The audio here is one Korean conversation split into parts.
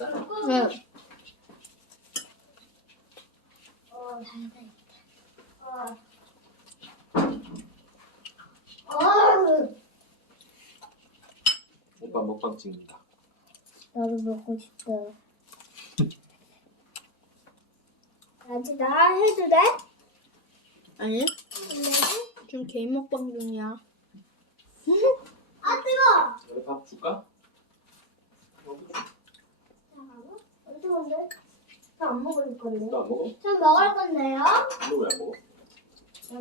있어요? 네. 어, 잘다. 오빠 먹방 찍는다. 나도 먹고 싶어. 아직 나 해도 돼? 아니 지금 개인 먹방 중이야. 아 뜨거. 밥 줄까? 어떡한데? 저안 먹을 건데. 너 안 먹어? 저 먹을 건데요. 너 왜 안 먹어?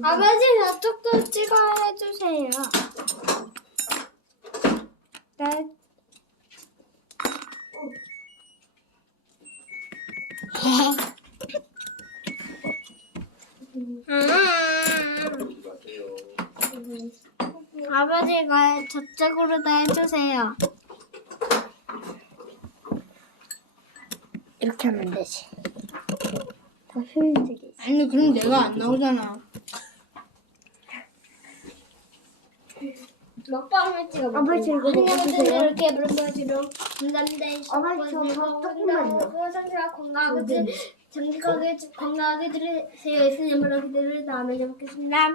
아버지 저쪽도 찍어 해주세요. 나 어디 가세요? 아버지가 저쪽으로 다 해주세요. 이렇게 하면 되지. 더 효율적이지. 아니 그럼 내가 안 나오잖아. 먹방을 찍어. 아버지 이거 먹어주세요. 이렇게 물어보시로 감사합니다. 아버지 저 조금만요. 그 상태가 건강하고 정직하게 건강하게 들으세요. 예수님 으로 기도를 다음에 뵙겠습니다.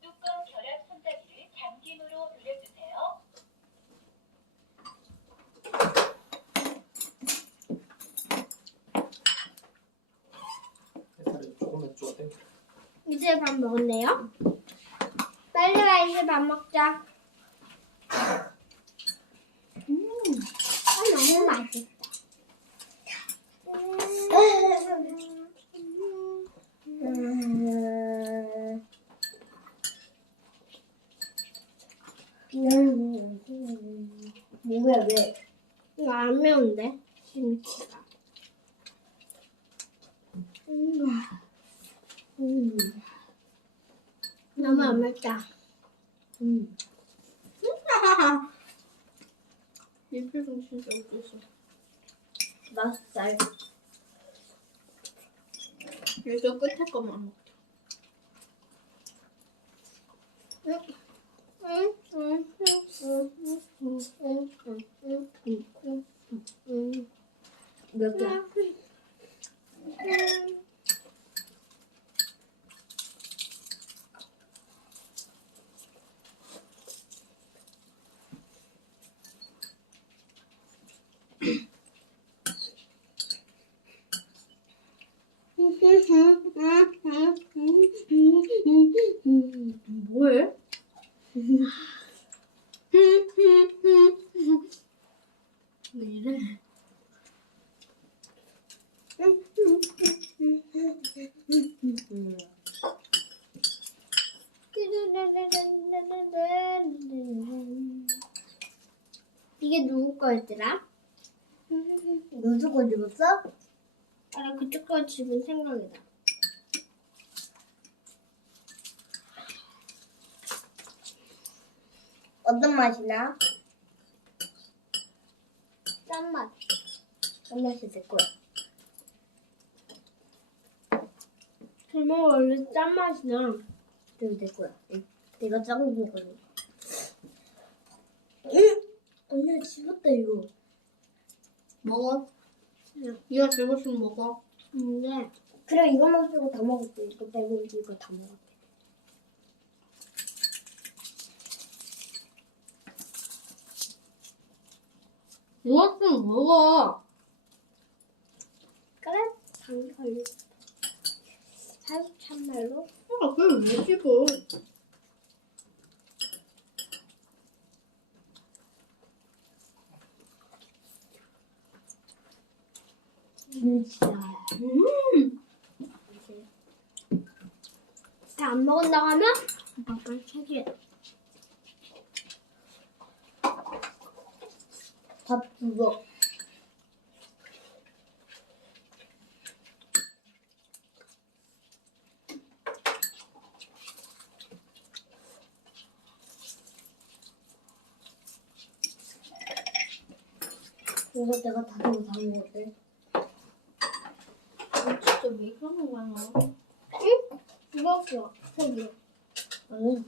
뚜껑 결합 손잡이를 잠김으로 돌려주세요. 햇살이 이제 밥 먹을래요? 빨리 와 이제 밥 먹자. 음, 아, 너무 맛있다. 음. 뭐야 왜? 이거 안 매운데? 김치가. 음. 음. 너무 안 맵다. 음. 이 표정 진짜 웃겼어. 맛있다. 여기서 끝에 것만 먹자. 몇 개? 음. 집은 생각이다. 어떤 맛이 나? 짠맛. 짠맛이 될 거야. 설마 원래 짠맛이 나. 그래도 될 거야. 내가 먹거든. 응? 언니가 집었다, 이거. 먹어. 이거 배고프면 먹어. 근데. 그래, 이것만 빼고 다 먹을게. 이거 빼고 이거 다 먹을게. 이거 좀 먹어. 그래? 감기 걸렸어. 참, 참말로? 아, 그걸 왜 집어? 진짜. 음. 다 안 먹은다고 하면? 밥을 책이야. 밥 두고. 이거 내가 다 먹어, 다 먹었대. 왜 그러는 거야? 죽었어. 저기. 아니.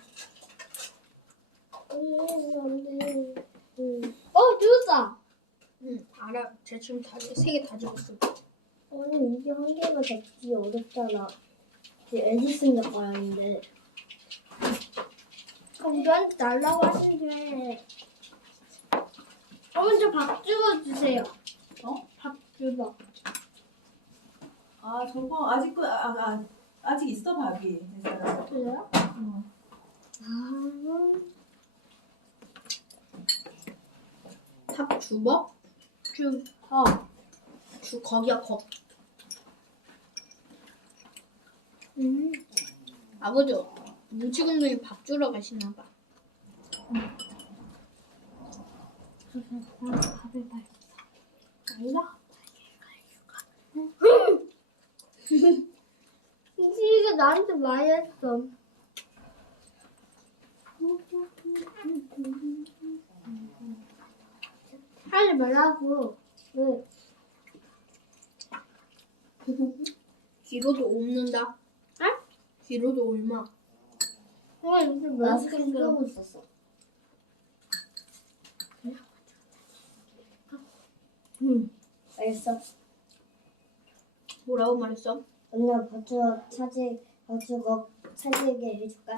어, 주웠다. 응, 알아. 쟤 지금 다, 세개 다 죽었어. 아니, 이게 한 개가 잡기 어렵잖아. 이제 에디슨 작가인데. 그럼 우리한테 달라고 하신데. 어, 먼저 밥 주워주세요. 어? 밥 주워. 아 저거 아직 그 아, 아, 아직 있어 밥이 괜찮아. 그래요? 어. 아, 탑 주버? 주, 어. 주, 거기야, 거. 음. 아버지, 무지금님이 밥 주러 가시나봐. 밥을 봐. 아니다? 이게 나한테 많이 했어. 하지 말라고. 왜? 귀로도 옮는다. 응? 귀로도 옮아. 왜 이렇게 마스크 쓰고 있었어? 응. 알겠어. 뭐라고 말했어? 언니가 버추어 차지, 버추어 차지게 해줄까?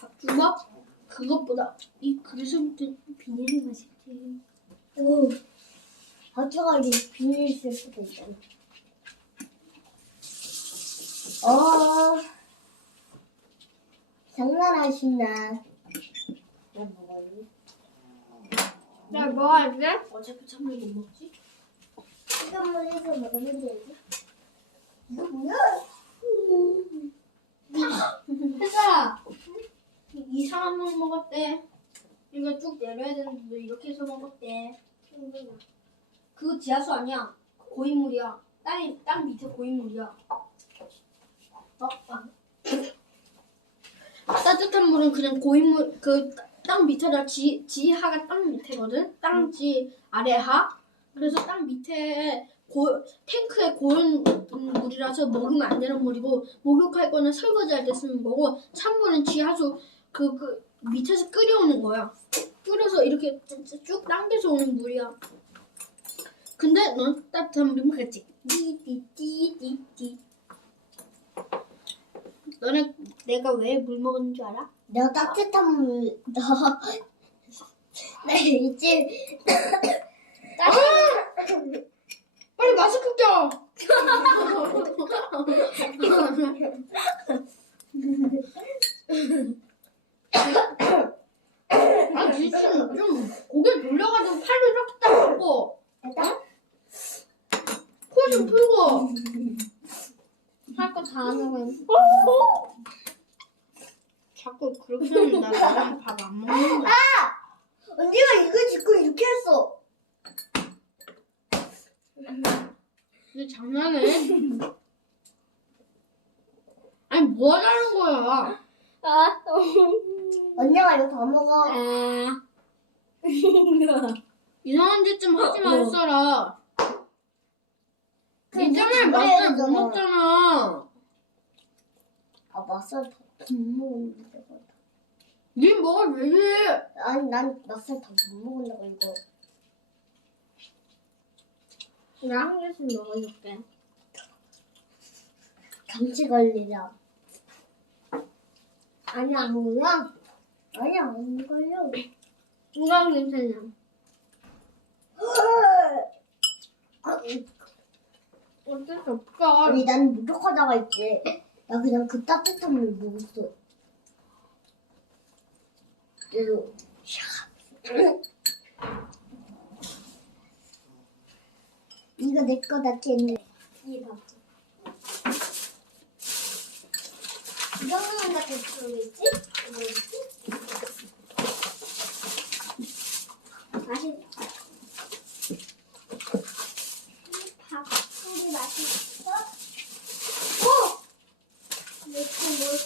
밥 주버? 그것보다 이 그릇은 비닐이 맛있지. 오. 버추어가 이게 비닐 쓸 수도 있잖아. 어. 장난하시나? 나 먹었니? 나뭐 할래? 어차피 참외 못 먹지? 이상한 물 먹었대. 이거 쭉 내려야 되는데 너 이렇게 해서 먹었대. 그거 지하수 아니야. 고인물이야. 땅이, 땅 밑에 고인물이야. 어? 아. 따뜻한 물은 그냥 고인물, 그, 땅 밑에다 지, 지하가 땅 밑에거든? 땅지 아래하? 그래서 땅 밑에 고, 탱크에 고인 물이라서 먹으면 안 되는 물이고, 목욕할 거는 설거지 할 때 쓰는 거고, 찬물은 지하수, 그, 그, 밑에서 끓여오는 거야. 끓여서 이렇게 쭉- 쭉 당겨서 오는 물이야. 근데 넌 따뜻한 물이 먹겠지? 띠띠띠띠띠. 너네 내가 왜 물 먹는 줄 알아? 내가 따뜻한 물, 너, 네, 이제, 따뜻한, 빨리 마스크 껴! 아, 진짜 좀 고개 돌려가지고 팔을 이렇게 딱 잡고 코 좀 풀고 할 거 다 하는 자꾸 그렇게 하면 나 나랑 밥 안 먹는다. 언니가 이거 짓고 이렇게 했어. 근데 장난해? 아니 뭐 하자는 거야? 아, 언니가 이거 다 먹어. 이상한 짓 좀 하지 마, 햇살아. 그럼 니잖아, 네가 맛살 못. 먹잖아. 아, 맛살 다못 먹는데. 니 먹을 왜 이래? 아니, 난 맛살 다못 먹는다고, 이거. 나 한 개씩 먹어줄게. 감기 걸리자. 아니, 안 걸려? 아니, 안 걸려. 이건 괜찮아. 어쩔 수 없어. 아니, 난 무력하다가 있지. 나 그냥 그 따뜻한 물 먹었어. 그래서, 이거 내 거다 깼네. 이 밥. 이 정도면 다 됐겠지? 뭐였지? 맛있다. 밥, 우리 맛있어? 오! 내거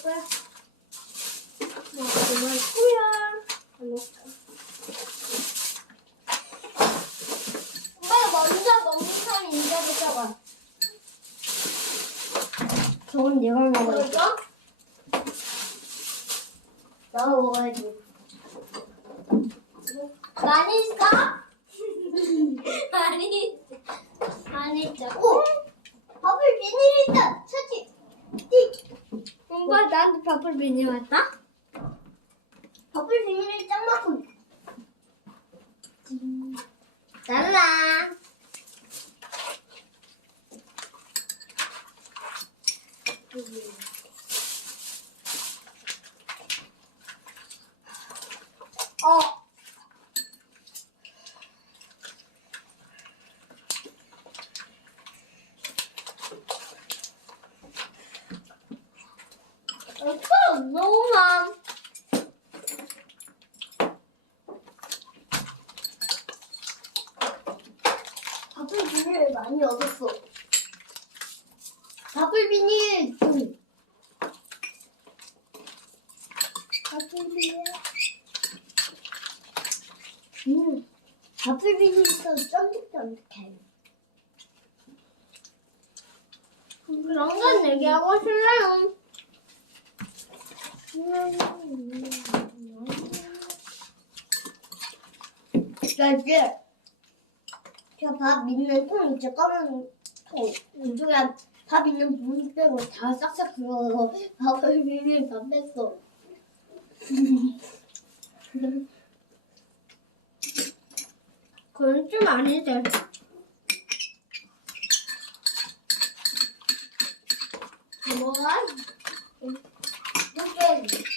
거야? 뭐, 그만 거야. 안 먹자. 엄마 먼저 먹는 사람 인정해줘봐. 저건 내가 먹어야지. 나 먹어야지. 많이 있어? 많이 많이 있어. 오! 버블 비닐 있다. 찾지. 오빠 나한테 버블 비닐 왔다? 버블 비닐이 짱 많고. 짜란. 어. 어, 너무 많. 밥 많이 얻었어. 밥을 비닐 좀. 밥을 비닐. 음, 밥을 비닐도 쫀득쫀득해. 그런 건 얘기하고 싶어요. 나 이제 저밥 있는 통 있죠? 검은 통. 이쪽에 밥 있는 부분 빼고 다 싹싹 긁어서 밥을 비밀 다 뺐어. 그건 좀 아니지. 뭐야? 이렇게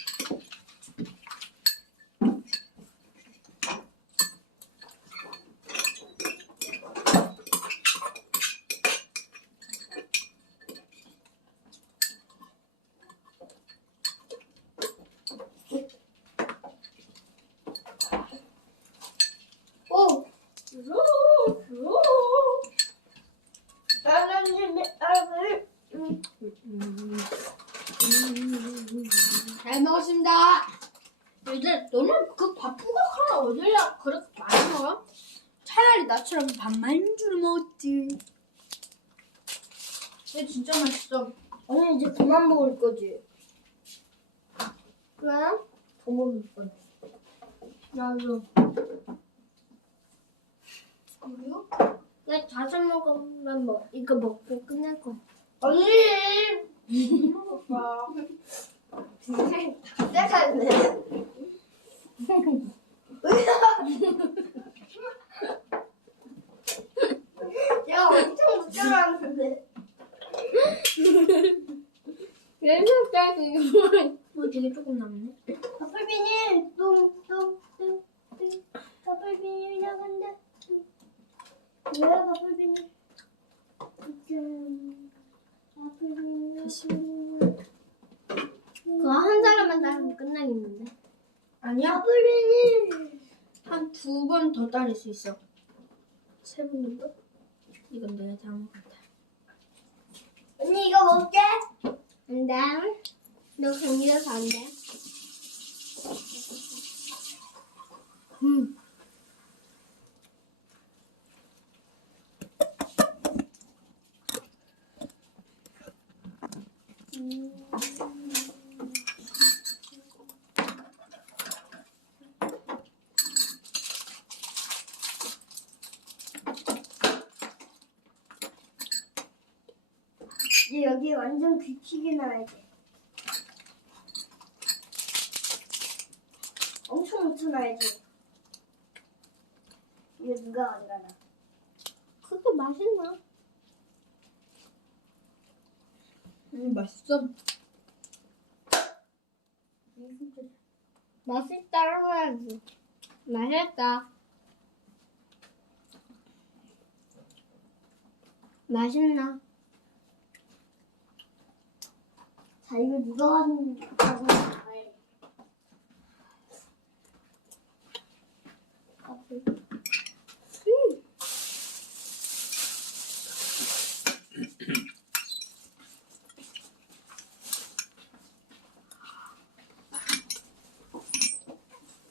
오! 잘 먹었습니다. 얘들 너는 그 바쁘고 하나 어디야 그렇게 많이 먹어? 차라리 나처럼 반만 줄 먹었지. 얘 진짜 맛있어. 언니 이제 그만 먹을 거지? 그래? 더 먹을 거지. 나도. 그래요? 나 다섯 먹으면 뭐 이거 먹고 끝낼 거. 언니! 오빠. 시작하네. 내가 엄청 못 잡았는데. 연습자도 이거. 뭐 되게 조금 남네. 버블비닐 뚱뚱뚱뚱 버블비닐 나간다. 뚱. 왜 버블비닐? 짠. 버블비닐. 그거 한 사람만 따르면 끝나겠는데. 아니야? 버블비닐. 한두 번 더 따를 수 있어. 세 번 정도? 이건 내가 잘못 같아. 언니 이거 먹게? 안 돼. 너 감기라서 안 돼. 음. 이제 여기 완전 귀치게 나야 돼. 엄청 묻혀놔야지. 이거 누가 가져가나? 그거 맛있나? 음, 맛있어. 맛있다고 해야지. 맛있다. 맛있나? 자, 이거 누가 거야? 음.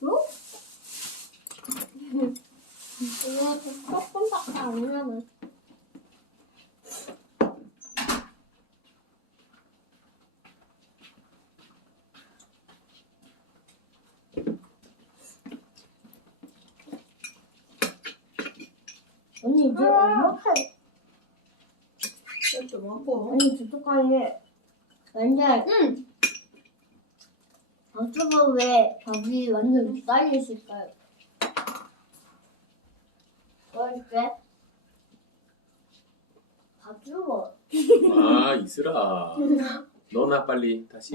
어? 이거 조금밖에 안 남았어. 이제 이렇게 또 먹고. 아니 주특강에 완전 응. 박주가 왜 벽이 완전 쌓여 있을까요? 보여줄게. 박주가 아 이슬아. 너나 빨리 다시.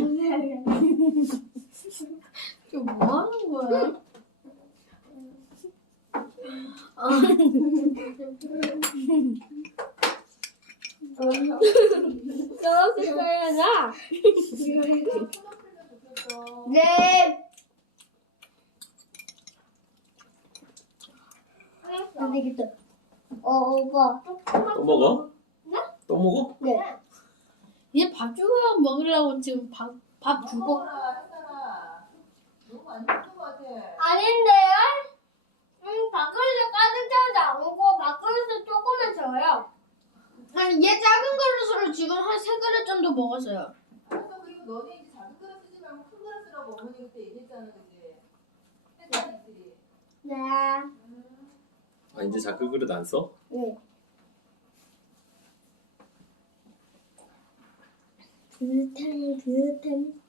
이거 뭐 하는 거야? 이렇게 써야나. 네. 안 되겠다. 어, 오빠. 또 먹어? 또 먹어? 네. 이제 밥 주고 먹으려고 지금 밥, 밥 주고. 너무 안 좋은 것 같아. 아닌데요? 음, 밥그릇에 가득 차지 않고 밥그릇에 조금만 줘요. 아니 얘 작은 그릇으로 지금 한 세 그릇 정도 먹었어요. 알았어, 그리고 너네 이제 작은 그릇 쓰지 말고 쓰라고 어머니 그때 얘기했잖아, 그지? 했잖아, 이들이. 네. 아 이제 자크 그릇 안 써? 네. 그릇한 그릇한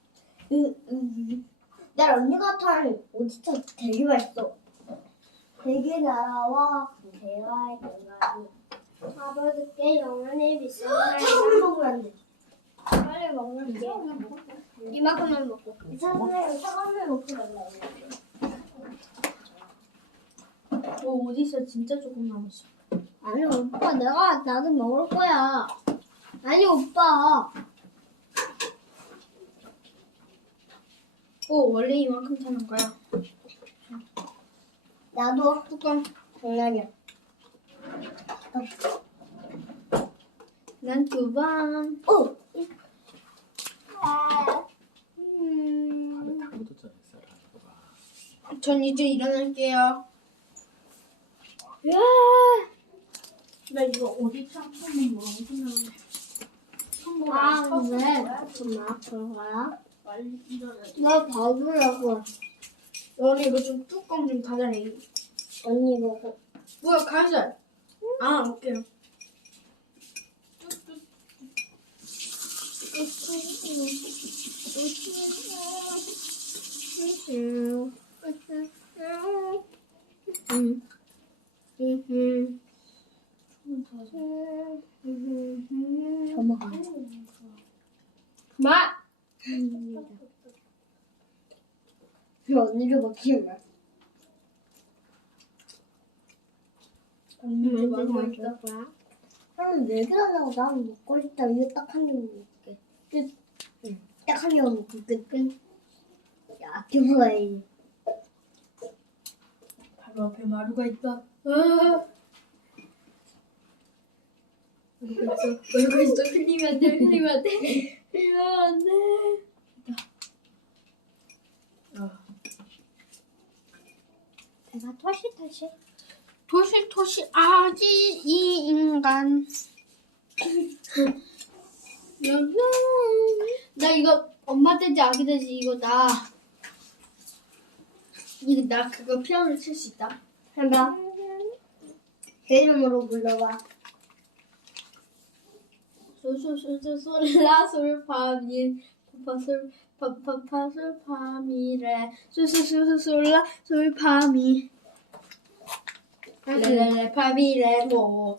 으음 날 언니가 탄 오디터 되게 맛있어 되게 나라와 대화의 공간이 아버지께 영원히 비싸는 차가운 먹으면 안 돼 빨리 먹을게 이만큼만 먹고 차가운 차가운 먹고 말라 오 어디서 진짜 조금 남았어. 아니 오빠 내가 나도 먹을 거야 아니 오빠 오 원래 이만큼 타는 거야. 나도 뚜껑. 장난이야 난 두 번. 오. 전 이제 일어날게요. 나 이거 어디 뭐라고 생각해? 아, 근데 정말 그런 거야? 빨리 일어나야 돼. 나 봐주라고 너는 이거 좀 뚜껑 좀 닫아내. 언니 보고 뭐야 가자. 아 오케이. 먹어. 그만! 그 언니를 막 키우면. 언니를 막 키우면. 하는 얘기하려고 나는 먹고 싶다 이거 딱 하는 거. 끝 응. 딱한입 먹고 끝끝 야 아껴 먹어야지 바로 앞에 마루가 있다. 아. 마루가 있어. 마루가 있어. 흘리면 안 돼. 흘리면 안 돼. 흘리면 안 돼. 아. 제가 토시토시 토실토실 아기 이 인간. 나 이거 엄마 돼지 아기 돼지 이거 나. 이거 나 그거 피아노 칠 수 있다. 한다 제 이름으로 불러봐. 솔솔솔솔 솔라 솔파미. 파솔 파파파 솔파미레 솔솔솔 솔라 솔파미. 레레레 파미레 모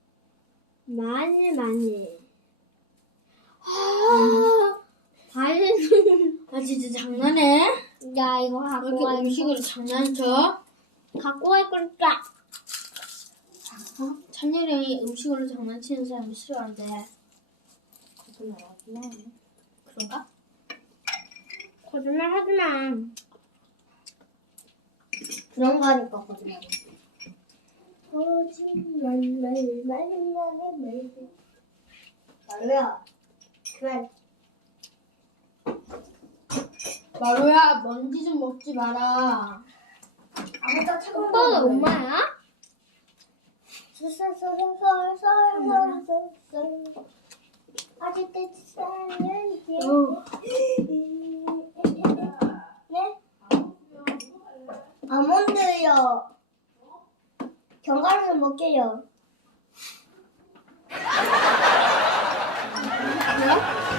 많이 많이. 다른 아 진짜 장난해? 야 이거 왜 갖고 이렇게 와 음식으로 장난쳐? 갖고 갈 거니까 찬열이 음식으로 장난치는 사람이 싫어한대. 그런가? 거짓말 하지 마. 그런 거니까 거짓말 거짓말 말만 나는 말들 마루야 그만. 마루야 먼지 좀 먹지 마라. 아무도 차가운 오빠가 거 먹어요. 엄마야? 쏠쏠쏠쏠쏠쏠쏠 아직도 사는 길 네? 아몬드요. 견과류는 먹게요. 네?